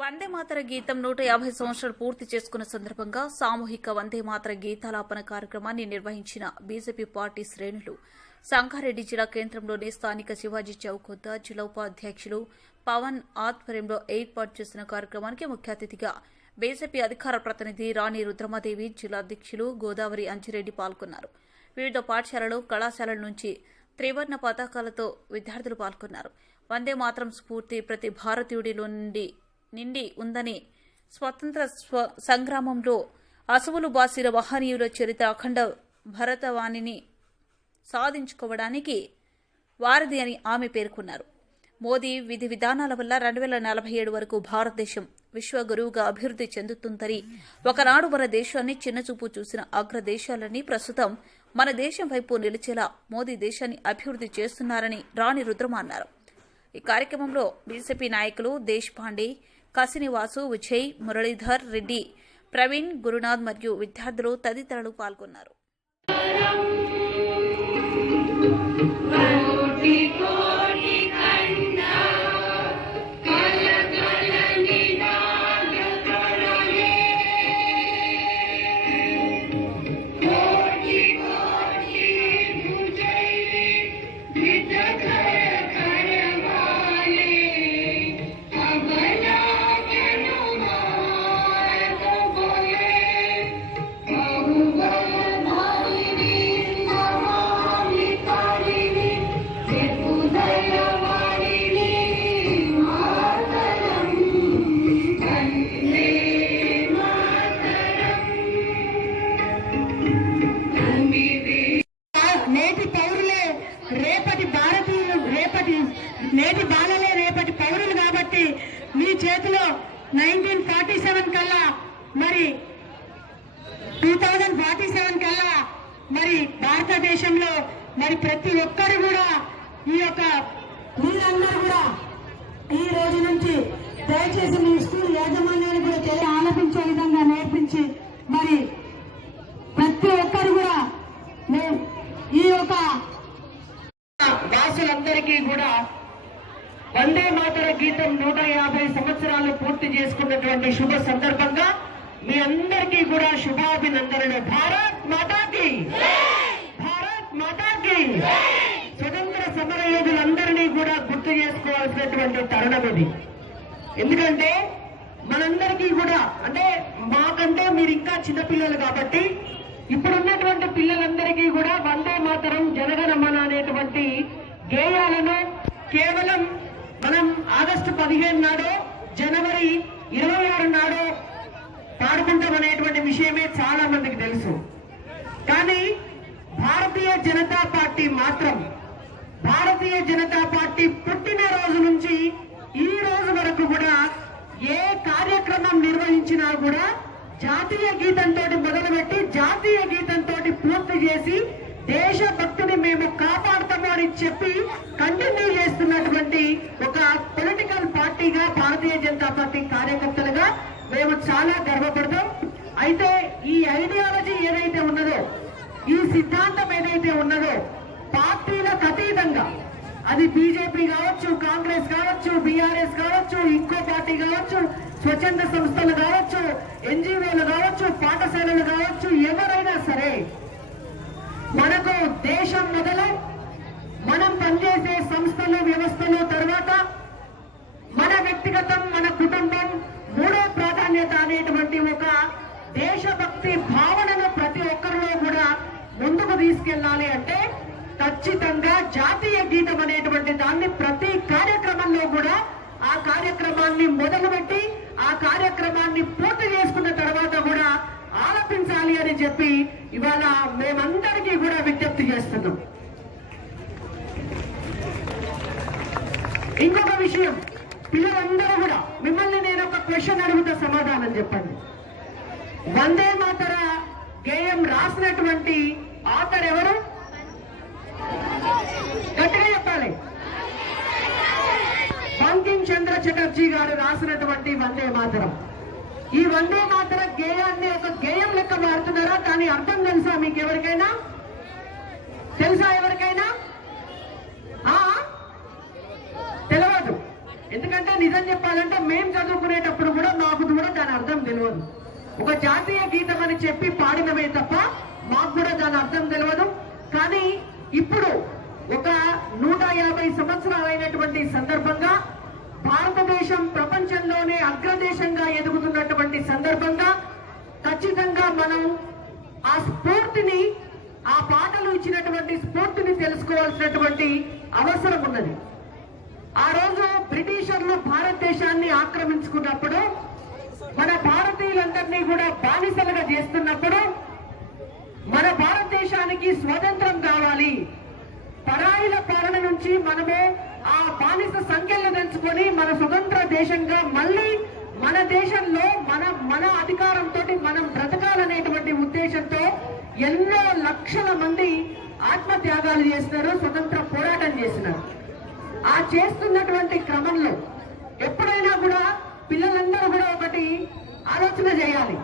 వందే మాతర గీతం 150 సంవత్సరాలు పూర్తి చేసుకున్న సందర్భంగా సామూహిక వందే మాతర గీతాలాపన కార్యక్రమాన్ని నిర్వహించిన బీజేపీ పార్టీ శ్రేణులు సంగారెడ్డి జిల్లా కేంద్రంలోని స్థానిక శివాజీ చౌక్ వద్ద జిల్లా ఉపాధ్యక్షులు పవన్ ఆధ్వర్యంలో ఏర్పాటు చేసిన కార్యక్రమానికి ముఖ్య అతిథిగా బీజేపీ అధికార ప్రతినిధి రాణి రుద్రమాదేవి, జిల్లా అధ్యక్షులు గోదావరి అంజిరెడ్డి పాల్గొన్నారు. వివిధ పాఠశాలలు, కళాశాలల నుంచి త్రివర్ణ పతాకాలతో విద్యార్థులు పాల్గొన్నారు. వందే మాతరం స్ఫూర్తి ప్రతి భారతీయుడిలో నిండి ఉందని, స్వతంత్ర సంగ్రామంలో అసువులు బాసిన మహనీయుల చరిత్ర అఖండ భరతవాణిని సాధించుకోవడానికి వారధి అని ఆమె పేర్కొన్నారు. మోదీ విధి విధానాల వల్ల 2047 వరకు భారతదేశం విశ్వగురువుగా అభివృద్ధి చెందుతుందని, ఒకనాడు మన దేశాన్ని చిన్నచూపు చూసిన అగ్రదేశాలని ప్రస్తుతం మన దేశం వైపు నిలిచేలా మోదీ దేశాన్ని అభివృద్ధి చేస్తున్నారని రాణి రుద్రమ అన్నారు. ఈ కార్యక్రమంలో బీజేపీ నాయకులు దేశ్ పాండే, కాశీనివాసు, విజయ్, మురళీధర్ రెడ్డి, ప్రవీణ్, గురునాథ్ మరియు విద్యార్థులు తదితరులు పాల్గొన్నారు. నేటి బాలలే రేపటి పౌరులు కాబట్టి మీ చేతిలో 1947 కల్లా మరి 2047 కల్లా మరి భారతదేశంలో మరి ప్రతి ఒక్కరు కూడా ఈ యొక్క మీరందరూ కూడా ఈ రోజు నుంచి దయచేసి మీ స్కూల్ యాజమాన్యాన్ని కూడా ఆలపించే విధంగా నేర్పించి మరి ప్రతి ఒక్కరు కూడా ఈ యొక్క వాసులందరికీ కూడా వందే మాతర గీతం 150 సంవత్సరాలు పూర్తి చేసుకున్నటువంటి శుభ సందర్భంగా మీ అందరికీ కూడా శుభాభినందనలు. భారత్ మాతాకి, భారత్ మాతాకి. స్వతంత్ర సమర యోధులందరినీ కూడా గుర్తు చేసుకోవాల్సినటువంటి తరుణం ఇది. ఎందుకంటే మనందరికీ కూడా అంటే మాకంటే మీరు ఇంకా చిన్నపిల్లలు కాబట్టి ఇప్పుడున్నటువంటి పిల్లలందరికీ కూడా వందే మాతరం, జనగణమన అనేటువంటి గేయాలను కేవలం మనం ఆగస్టు 15 నాడో జనవరి 26 నాడో పాడుకుంటామనేటువంటి విషయమే చాలా మందికి తెలుసు. కానీ భారతీయ జనతా పార్టీ మాత్రం భారతీయ జనతా పార్టీ పుట్టిన రోజు నుంచి ఈ రోజు వరకు కూడా ఏ కార్యక్రమం నిర్వహించినా కూడా జాతీయ గీతంతో మొదలుపెట్టి జాతీయ గీతంతో పూర్తి చేసి దేశభక్తిని మేము కాపాడుతాము అని చెప్పి కంటిన్యూ చేస్తున్నటువంటి ఒక పొలిటికల్ పార్టీగా భారతీయ జనతా పార్టీ కార్యకర్తలుగా మేము చాలా గర్వపడతాం. అయితే ఈ ఐడియాలజీ ఏదైతే ఉన్నదో, ఈ సిద్ధాంతం ఏదైతే ఉన్నదో పార్టీలకు అతీతంగా, అది బీజేపీ కావచ్చు, కాంగ్రెస్ కావచ్చు, బీఆర్ఎస్ కావచ్చు, ఇంకో పార్టీ కావచ్చు, స్వచ్ఛంద సంస్థలు కావచ్చు, ఎన్జిఓలు కావచ్చు, పాఠశాలలు కావచ్చు, ఎవరైనా సరే మనకు దేశం మొదలు మనం పనిచేసే సంస్థలు, వ్యవస్థలు, తర్వాత మన వ్యక్తిగతం, మన కుటుంబం, మూడో ప్రాధాన్యత అనేటువంటి ఒక దేశభక్తి భావనను ప్రతి ఒక్కరిలో కూడా ముందుకు తీసుకెళ్లాలి అంటే ఖచ్చితంగా జాతీయ గీతం అనేటువంటి దాన్ని ప్రతి కార్యక్రమంలో కూడా ఆ కార్యక్రమాన్ని మొదలుపెట్టి ఆ కార్యక్రమాన్ని పూర్తి చేసుకున్న తర్వాత కూడా ఆలపించాలి అని చెప్పి ఇవాళ మేమందరికీ కూడా విజ్ఞప్తి చేస్తున్నాం. ఇంకొక విషయం, పిల్లలందరూ కూడా మిమ్మల్ని నేను ఒక క్వశ్చన్ అడుగుతా, సమాధానం చెప్పండి. వందే మాతర గేయం రాసినటువంటి ఆథర్ ఎవరు? గట్టిగా చెప్పాలి. బంకిం చంద్ర చటర్జీ గారు రాసినటువంటి వందే మాతరం. ఈ వందే మాతర గేయాన్ని ఒక గేయం లెక్క మారుతున్నారా? కానీ అర్థం తెలుసా మీకు? ఎవరికైనా తెలుసా? ఎవరికైనా తెలియదు. ఎందుకంటే నిజం చెప్పాలంటే మేము చదువుకునేటప్పుడు ఒక జాతీయ గీతం అని చెప్పి పాడినమే తప్ప మాకు కూడా దాని అర్థం తెలియదు. కానీ ఇప్పుడు ఒక 150 సంవత్సరాలైనటువంటి సందర్భంగా భారతదేశం ప్రపంచంలోనే అగ్రదేశంగా ఎదుగుతున్నటువంటి సందర్భంగా ఖచ్చితంగా మనం ఆ స్ఫూర్తిని, ఆ పాటలు ఇచ్చినటువంటి స్ఫూర్తిని తెలుసుకోవాల్సినటువంటి అవసరం ఉన్నది. ఆ రోజు బ్రిటిషర్లు భారతదేశాన్ని ఆక్రమించుకున్నప్పుడు, మన భారతీయులందరినీ కూడా బానిసలుగా చేస్తున్నప్పుడు, మన భారతదేశానికి స్వతంత్రం కావాలి, పరాయిల పాలన నుంచి మనము ఆ బానిస సంఖ్యలు తెంచుకొని మన స్వతంత్ర దేశంగా మళ్ళీ మన దేశంలో మన అధికారంతో మనం బ్రతకాలనేటువంటి ఉద్దేశంతో ఎన్నో లక్షల మంది ఆత్మత్యాగాలు చేసినారు, స్వతంత్ర పోరాటం చేసినారు. ఆ చేస్తున్నటువంటి క్రమంలో ఎప్పుడైనా కూడా పిల్లలందరూ కూడా ఒకటి ఆలోచన చేయాలి.